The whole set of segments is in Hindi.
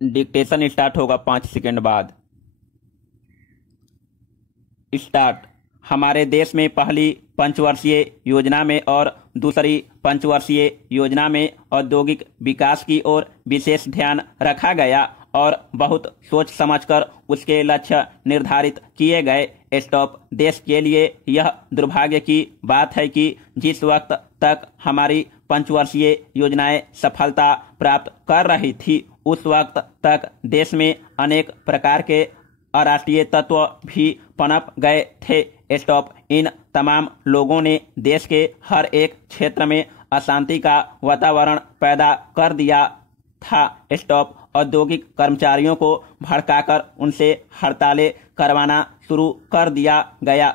डिक्टेशन स्टार्ट होगा 5 सेकंड बाद। स्टार्ट। हमारे देश में पहली पंचवर्षीय योजना में और दूसरी पंचवर्षीय योजना में औद्योगिक विकास की ओर विशेष ध्यान रखा गया और बहुत सोच समझकर उसके लक्ष्य निर्धारित किए गए। स्टॉप। देश के लिए यह दुर्भाग्य की बात है कि जिस वक्त तक हमारी पंचवर्षीय योजनाएं सफलता प्राप्त कर रही थी उस वक्त तक देश में अनेक प्रकार के अराष्ट्रीय तत्व भी पनप गए थे। स्टॉप। इन तमाम लोगों ने देश के हर एक क्षेत्र में अशांति का वातावरण पैदा कर दिया था। स्टॉप। औद्योगिक कर्मचारियों को भड़काकर उनसे हड़तालें करवाना शुरू कर दिया गया।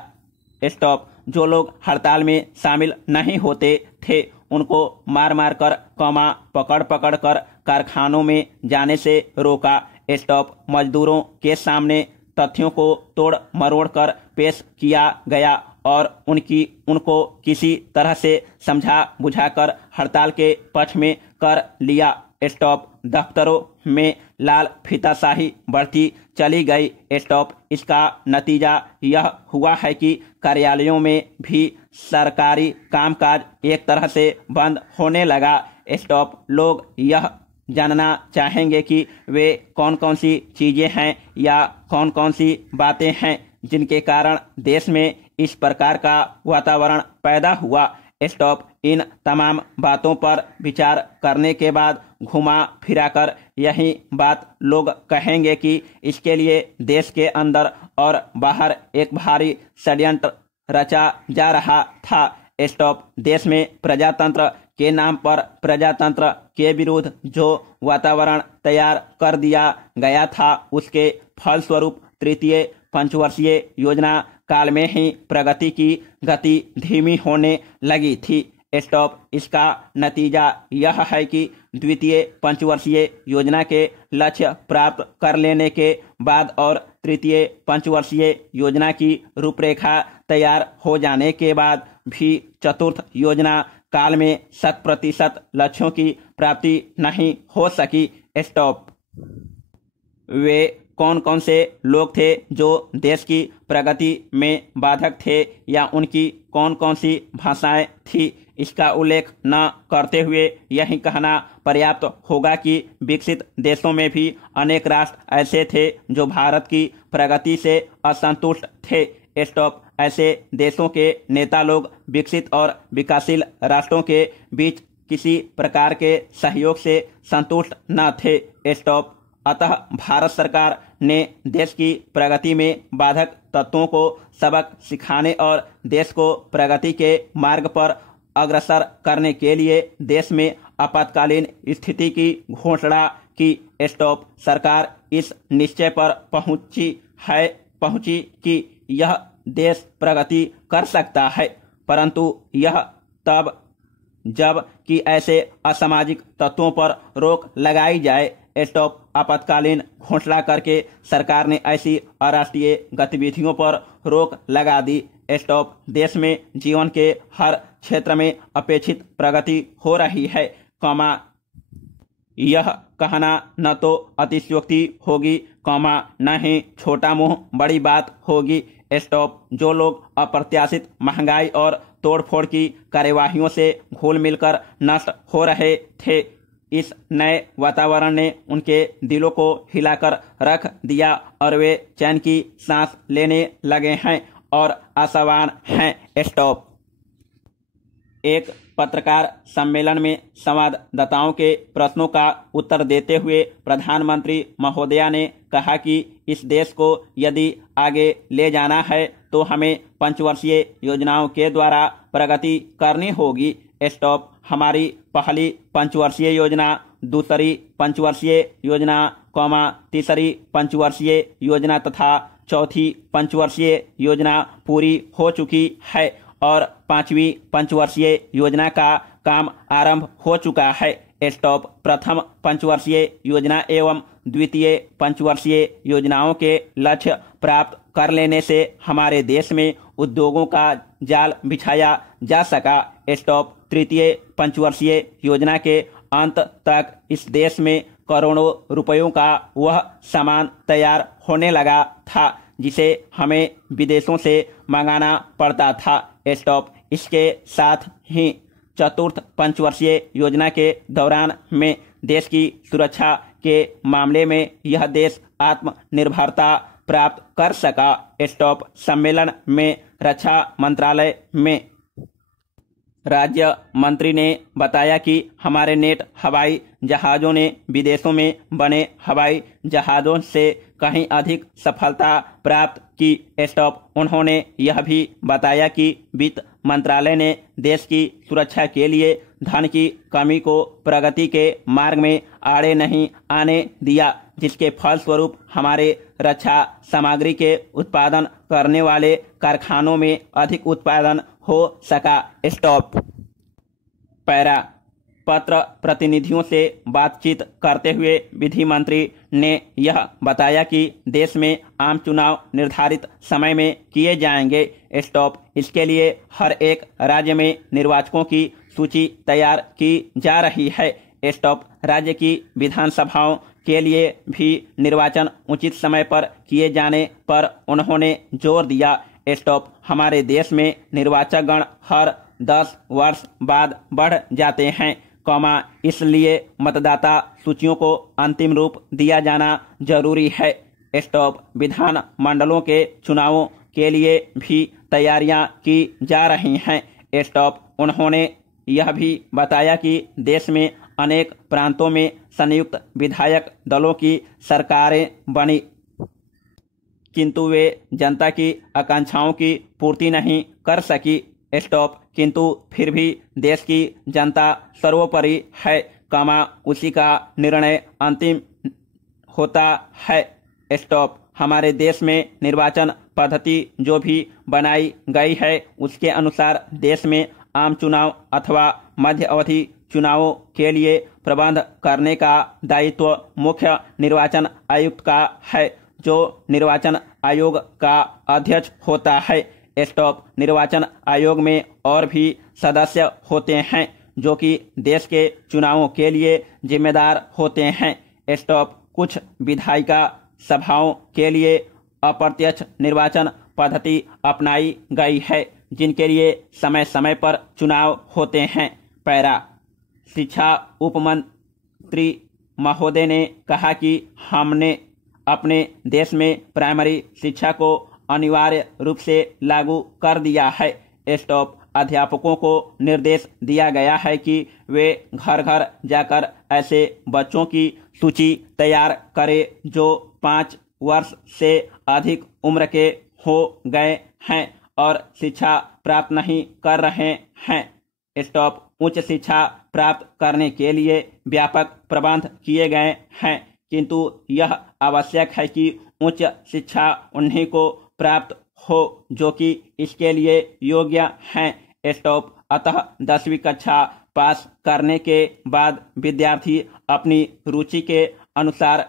स्टॉप। जो लोग हड़ताल में शामिल नहीं होते थे उनको मार मार कर कमा पकड़ पकड़ कर कारखानों में जाने से रोका। स्टॉप। मजदूरों के सामने तथ्यों को तोड़ मरोड़ कर पेश किया गया और उनको किसी तरह से समझा बुझाकर हड़ताल के पक्ष में कर लिया। स्टॉप। दफ्तरों में लाल फीताशाही बढ़ती चली गई। स्टॉप। इसका नतीजा यह हुआ है कि कार्यालयों में भी सरकारी कामकाज एक तरह से बंद होने लगा। स्टॉप। लोग यह जानना चाहेंगे कि वे कौन कौन सी चीजें हैं या कौन कौन सी बातें हैं जिनके कारण देश में इस प्रकार का वातावरण पैदा हुआ। स्टॉप। इन तमाम बातों पर विचार करने के बाद घुमा फिराकर यही बात लोग कहेंगे कि इसके लिए देश के अंदर और बाहर एक भारी षड्यंत्र रचा जा रहा था। स्टॉप। देश में प्रजातंत्र के नाम पर प्रजातंत्र के विरुद्ध जो वातावरण तैयार कर दिया गया था उसके फलस्वरूप तृतीय पंचवर्षीय योजना काल में ही प्रगति की गति धीमी होने लगी थी। स्टॉप। इसका नतीजा यह है कि द्वितीय पंचवर्षीय योजना के लक्ष्य प्राप्त कर लेने के बाद और तृतीय पंचवर्षीय योजना की रूपरेखा तैयार हो जाने के बाद भी चतुर्थ योजना काल में 100% लक्ष्यों की प्राप्ति नहीं हो सकी। स्टॉप। वे कौन कौन से लोग थे जो देश की प्रगति में बाधक थे या उनकी कौन कौन सी भाषाएं थी इसका उल्लेख न करते हुए यही कहना पर्याप्त होगा कि विकसित देशों में भी अनेक राष्ट्र ऐसे थे जो भारत की प्रगति से असंतुष्ट थे। स्टॉप। ऐसे देशों के नेता लोग विकसित और विकासशील राष्ट्रों के बीच किसी प्रकार के सहयोग से संतुष्ट न थे। स्टॉप। अतः भारत सरकार ने देश की प्रगति में बाधक तत्वों को सबक सिखाने और देश को प्रगति के मार्ग पर अग्रसर करने के लिए देश में आपातकालीन स्थिति की घोषणा की। स्टॉप। सरकार इस निश्चय पर पहुंची कि यह देश प्रगति कर सकता है, परंतु यह तब जब कि ऐसे असामाजिक तत्वों पर रोक लगाई जाए। स्टॉप। आपातकालीन घोषणा करके सरकार ने ऐसी अराष्ट्रीय गतिविधियों पर रोक लगा दी। स्टॉप। देश में जीवन के हर क्षेत्र में अपेक्षित प्रगति हो रही है, यह कहना न तो अतिशयोक्ति होगी, न ही छोटा मुंह बड़ी बात होगी। स्टॉप। जो लोग अप्रत्याशित महंगाई और तोड़फोड़ की कार्यवाहियों से घुल मिलकर नष्ट हो रहे थे, इस नए वातावरण ने उनके दिलों को हिलाकर रख दिया और वे चैन की सांस लेने लगे हैं और आशावान हैं। स्टॉप। एक पत्रकार सम्मेलन में संवाददाताओं के प्रश्नों का उत्तर देते हुए प्रधानमंत्री महोदया ने कहा कि इस देश को यदि आगे ले जाना है तो हमें पंचवर्षीय योजनाओं के द्वारा प्रगति करनी होगी। स्टॉप। हमारी पहली पंचवर्षीय योजना, दूसरी पंचवर्षीय योजना, तीसरी पंचवर्षीय योजना तथा चौथी पंचवर्षीय योजना पूरी हो चुकी है और पांचवी पंचवर्षीय योजना का काम आरंभ हो चुका है। स्टॉप। प्रथम पंचवर्षीय योजना एवं द्वितीय पंचवर्षीय योजनाओं के लक्ष्य प्राप्त कर लेने से हमारे देश में उद्योगों का जाल बिछाया जा सका। स्टॉप। तृतीय पंचवर्षीय योजना के अंत तक इस देश में करोड़ों रुपयों का वह सामान तैयार होने लगा था जिसे हमें विदेशों से मंगाना पड़ता था। स्टॉप। इसके साथ ही चतुर्थ पंचवर्षीय योजना के दौरान में देश की सुरक्षा के मामले में यह देश आत्मनिर्भरता प्राप्त कर सका। स्टॉप। सम्मेलन में रक्षा मंत्रालय में राज्य मंत्री ने बताया कि हमारे नेट हवाई जहाज़ों ने विदेशों में बने हवाई जहाज़ों से कहीं अधिक सफलता प्राप्त की। स्टॉप। उन्होंने यह भी बताया कि वित्त मंत्रालय ने देश की सुरक्षा के लिए धन की कमी को प्रगति के मार्ग में आड़े नहीं आने दिया, जिसके फलस्वरूप हमारे रक्षा सामग्री के उत्पादन करने वाले कारखानों में अधिक उत्पादन हो सका। स्टॉप। पैरा। पत्र प्रतिनिधियों से बातचीत करते हुए विधि मंत्री ने यह बताया कि देश में आम चुनाव निर्धारित समय में किए जाएंगे। स्टॉप। इसके लिए हर एक राज्य में निर्वाचकों की सूची तैयार की जा रही है। स्टॉप। राज्य की विधानसभाओं के लिए भी निर्वाचन उचित समय पर किए जाने पर उन्होंने जोर दिया। स्टॉप। हमारे देश में निर्वाचकगण हर 10 वर्ष बाद बढ़ जाते हैं, इसलिए मतदाता सूचियों को अंतिम रूप दिया जाना जरूरी है। स्टॉप। विधान मंडलों के चुनावों के लिए भी तैयारियां की जा रही हैं। स्टॉप। उन्होंने यह भी बताया कि देश में अनेक प्रांतों में संयुक्त विधायक दलों की सरकारें बनी, किंतु वे जनता की आकांक्षाओं की पूर्ति नहीं कर सकी। स्टॉप। किंतु फिर भी देश की जनता सर्वोपरि है, उसी का निर्णय अंतिम होता है। स्टॉप। हमारे देश में निर्वाचन पद्धति जो भी बनाई गई है उसके अनुसार देश में आम चुनाव अथवा मध्य अवधि चुनावों के लिए प्रबंध करने का दायित्व मुख्य निर्वाचन आयुक्त का है, जो निर्वाचन आयोग का अध्यक्ष होता है। स्टॉप। निर्वाचन आयोग में और भी सदस्य होते हैं जो कि देश के चुनावों के लिए जिम्मेदार होते हैं। स्टॉप। कुछ विधायिका सभाओं के लिए अप्रत्यक्ष निर्वाचन पद्धति अपनाई गई है, जिनके लिए समय समय पर चुनाव होते हैं। पैरा। शिक्षा उपमंत्री महोदय ने कहा कि हमने अपने देश में प्राइमरी शिक्षा को अनिवार्य रूप से लागू कर दिया है। स्टॉप। अध्यापकों को निर्देश दिया गया है कि वे घर घर जाकर ऐसे बच्चों की सूची तैयार करें जो 5 वर्ष से अधिक उम्र के हो गए हैं और शिक्षा प्राप्त नहीं कर रहे हैं। स्टॉप। उच्च शिक्षा प्राप्त करने के लिए व्यापक प्रबंध किए गए हैं, किंतु यह आवश्यक है कि उच्च शिक्षा उन्हीं को प्राप्त हो जो कि इसके लिए योग्य हैं। स्टॉप। अतः 10वीं कक्षा पास करने के बाद विद्यार्थी अपनी रुचि के अनुसार